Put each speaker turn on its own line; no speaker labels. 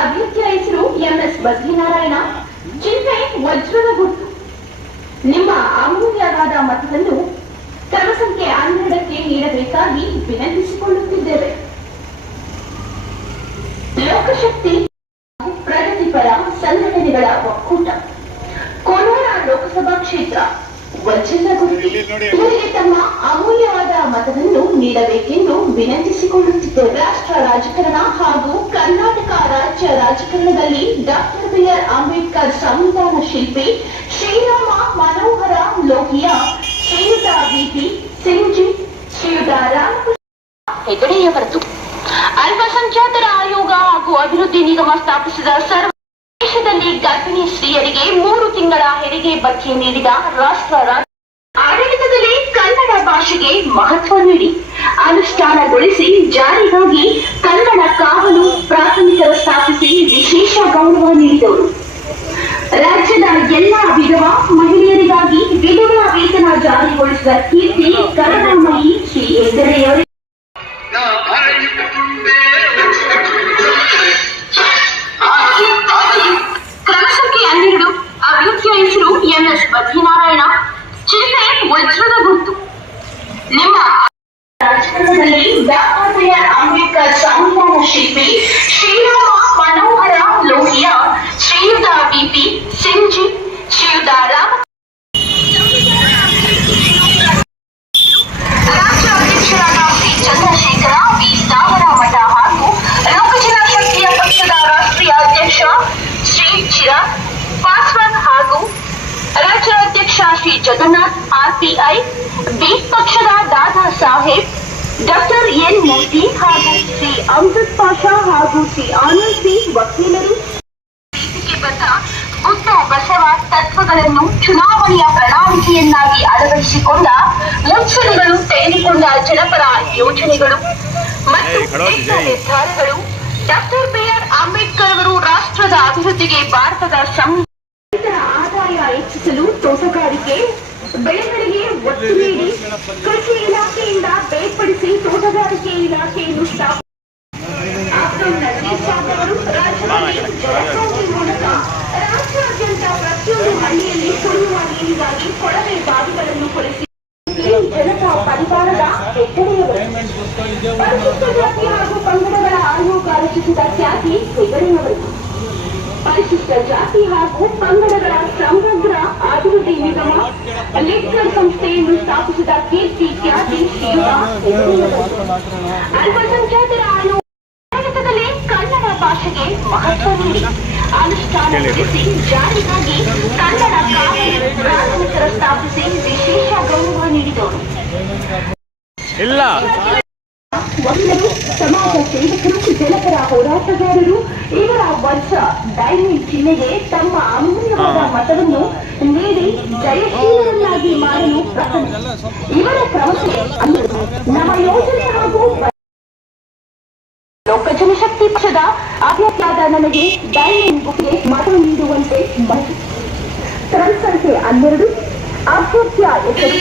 ಅಭ್ಯರ್ಥಿಯ ಹೆಸರು ಎಂಎಸ್ ಬದ್ರಿನಾರಾಯಣ ಚಿಂತೆ ವಜ್ರದ ಗುರುತು. ನಿಮ್ಮ ಅಮೂಲ್ಯವಾದ ಮತವನ್ನು ಕ್ರಮ ಸಂಖ್ಯೆ ಹನ್ನೆರಡಕ್ಕೆ ನೀಡಬೇಕಾಗಿ ವಿನಂತಿಸಿಕೊಳ್ಳುತ್ತಿದ್ದೇವೆ. ಲೋಕಶಕ್ತಿ ಪ್ರಗತಿಪರ ಸಂಘಟನೆಗಳ ಒಕ್ಕೂಟ. ಕೋಲಾರ ಲೋಕಸಭಾ ಕ್ಷೇತ್ರ. ತಮ್ಮ ಅಮೂಲ್ಯವಾದ ಮತವನ್ನು ನೀಡಬೇಕೆಂದು ವಿನಂತಿಸಿಕೊಳ್ಳುತ್ತಿದ್ದು ರಾಷ್ಟ್ರ ರಾಜಕಾರಣ ಹಾಗೂ ಕರ್ನಾಟಕ ರಾಜ್ಯ ರಾಜಕಾರಣದಲ್ಲಿ ಡಾಕ್ಟರ್ ಬಿ ಆರ್ ಅಂಬೇಡ್ಕರ್ ಸಂವಿಧಾನ ಶಿಲ್ಪಿ ಶ್ರೀರಾಮ ಮನೋಹರ ಲೋಹಿಯ ಶ್ರೀಯುತ ಬಿಪಿ ಸಿಂಗ್ಜಿ ಶ್ರೀಯುತ ರಾಮಕೃಷ್ಣ ಹೆಗಡೆಯವರದು ಅಲ್ಪಸಂಖ್ಯಾತರ ಆಯೋಗ ಹಾಗೂ ಅಭಿವೃದ್ಧಿ ನಿಗಮ ಸ್ಥಾಪಿಸಿದ ಸರ್ವ ದೇಶದಲ್ಲಿ ಗರ್ಭಿಣಿ ಸ್ತ್ರೀಯರಿಗೆ ಮೂರು ತಿಂಗಳ ಹೆರಿಗೆ ಭತ್ಯೆ ನೀಡಿದ ರಾಷ್ಟ್ರ ಆಡಳಿತದಲ್ಲಿ ಕನ್ನಡ ಭಾಷೆಗೆ ಮಹತ್ವ ನೀಡಿ, ಅನುಷ್ಠಾನಗೊಳಿಸಿ, ಜಾರಿಗಾಗಿ ಕನ್ನಡ ಕಾವಲು ಪ್ರಾಥಮಿಕರ ಸ್ಥಾಪಿಸಿ ವಿಶೇಷ ಗೌರವ ನೀಡಿದವರು. ರಾಜ್ಯದ ಎಲ್ಲಾ ವಿಧವಾ ಮಹಿಳೆಯರಿಗಾಗಿ ವಿಧವಾ ವೇತನ ಜಾರಿಗೊಳಿಸಿದ ಕೀರ್ತಿ ಕನ್ನಡಮಯಿ ಶ್ರೀ ಹೆಗ್ಗಡೆಯವರೇ ಹೆಸರು ಎಂಎಸ್ ಬದ್ರಿನಾರಾಯಣ ಚಿಹ್ನೆ ವಜ್ರದ ಗುರುತು ನಿಮ್ಮ ಅಧ್ಯಕ್ಷ ಶ್ರೀ ಜಗನ್ನಾಥ್ ಆರ್ಪಿಐ ಬಿ ಪಕ್ಷದ ದಾದಾ ಸಾಹೇಬ್ ಡಾಕ್ಟರ್ ಎನ್ ಮೂರ್ತಿ ಹಾಗೂ ಶ್ರೀ ಅಮೃತ್ ಪಾಷಾ ಹಾಗೂ ಶ್ರೀ ಆನಂದ್ ಸಿಂಗ್ ವಕೀಲರು ಪ್ರೀತಿಗೆ ಬದ್ಧ ಬುದ್ಧ ಬಸವ ತತ್ವಗಳನ್ನು ಚುನಾವಣೆಯ ಪ್ರಣಾಳಿಕೆಯನ್ನಾಗಿ ಅಳವಡಿಸಿಕೊಂಡ ಮುಂಚೂಣಿಗಳು ತೆಗೆದುಕೊಂಡ ಜನಪರ ಯೋಜನೆಗಳು ಮತ್ತು. ನಿರ್ಧಾರಗಳು ಡಾಕ್ಟರ್ ಬಿ ಆರ್ ಅಂಬೇಡ್ಕರ್ ಅವರು ರಾಷ್ಟ್ರದ ಅಭಿವೃದ್ಧಿಗೆ ಭಾರತದ ಸಂವಿಧಾನ ಆದಾಯ ಹೆಚ್ಚಿಸಲು ತೋಟಗಾರಿಕೆ ಬೆಳೆಗಳಿಗೆ ಒತ್ತು ನೀಡಿ ಕೃಷಿ ಇಲಾಖೆಯಿಂದ ಬೇರ್ಪಡಿಸಿ ತೋಟಗಾರಿಕೆ ಇಲಾಖೆಯನ್ನು ಸ್ಥಾಪಿಸಿ ರಾಜ್ಯದಲ್ಲಿ ಮೂಲಕ ರಾಜ್ಯಾದ್ಯಂತ ಪ್ರತಿಯೊಂದು ಹಳ್ಳಿಯಲ್ಲಿ ಕುಡಿಯುವ ನೀರಿಗಾಗಿ ಕೊಳವೆ ಬಾವಿಗಳನ್ನು ಕೊಡಿಸಿ ಜನತಾ ಪರಿವಾರದ ಪರಿಶಿಷ್ಟ ಜಾತಿ ಹಾಗೂ ಪಂಗಡಗಳ ಆಯೋಗ ರಚಿಸಿದ ಖ್ಯಾತಿ ಹೆಗಡೆಯವರು ಪರಿಶಿಷ್ಟ ಜಾತಿ ಹಾಗೂ ಪಂಗಡಗಳ ಸಮಗ್ರ ಅಭಿವೃದ್ಧಿ ನಿಗಮ ಲೇಖರ್ ಸಂಸ್ಥೆಯನ್ನು ಸ್ಥಾಪಿಸಿದ ಕೀರ್ತಿ ಖ್ಯಾತಿ ಅಲ್ಪಸಂಖ್ಯಾತರ ಆಯೋಗ ಕನ್ನಡ ಭಾಷೆಗೆ ಮಹತ್ವ ನೀಡಿ. ಅನುಷ್ಠಾನಗೊಳಿಸಿ ಜಾರಿಗಾಗಿ ಕನ್ನಡ ಪ್ರಾಥಮಿಕರ ಸ್ಥಾಪಿಸಿ ವಿಶೇಷ ಗೌರವ ನೀಡಿದರು.
ಇಲ್ಲ.
ಸಮಾಜ ಸೇವಕರು ಹೋರಾಟಗಾರರು ಇವರ ವರ್ಷ ಡೈಮಂಡ್ ಚಿಹ್ನೆಗೆ ತಮ್ಮ ಅಮೂಲ್ಯವಾದ ಮತವನ್ನು ನೀಡಿ ಜಯಶೀಲರನ್ನಾಗಿ ಮಾಡಲು ಇವರ ಕ್ರಮಕ್ಕೆ ನಮ್ಮ ಯೋಜನೆ ಹಾಗೂ ಲೋಕಜನಶಕ್ತಿ ಪಕ್ಷದ ಅಭ್ಯರ್ಥಿಯಾದ ನನಗೆ ಡೈಮಂಡ್ ಬುಕ್ಗೆ ಮತ ನೀಡುವಂತೆ ಮನವಿ. ಸಂಖ್ಯೆ ಹನ್ನೆರಡು ಅಭ್ಯರ್ಥಿಯ ಹೆಸರು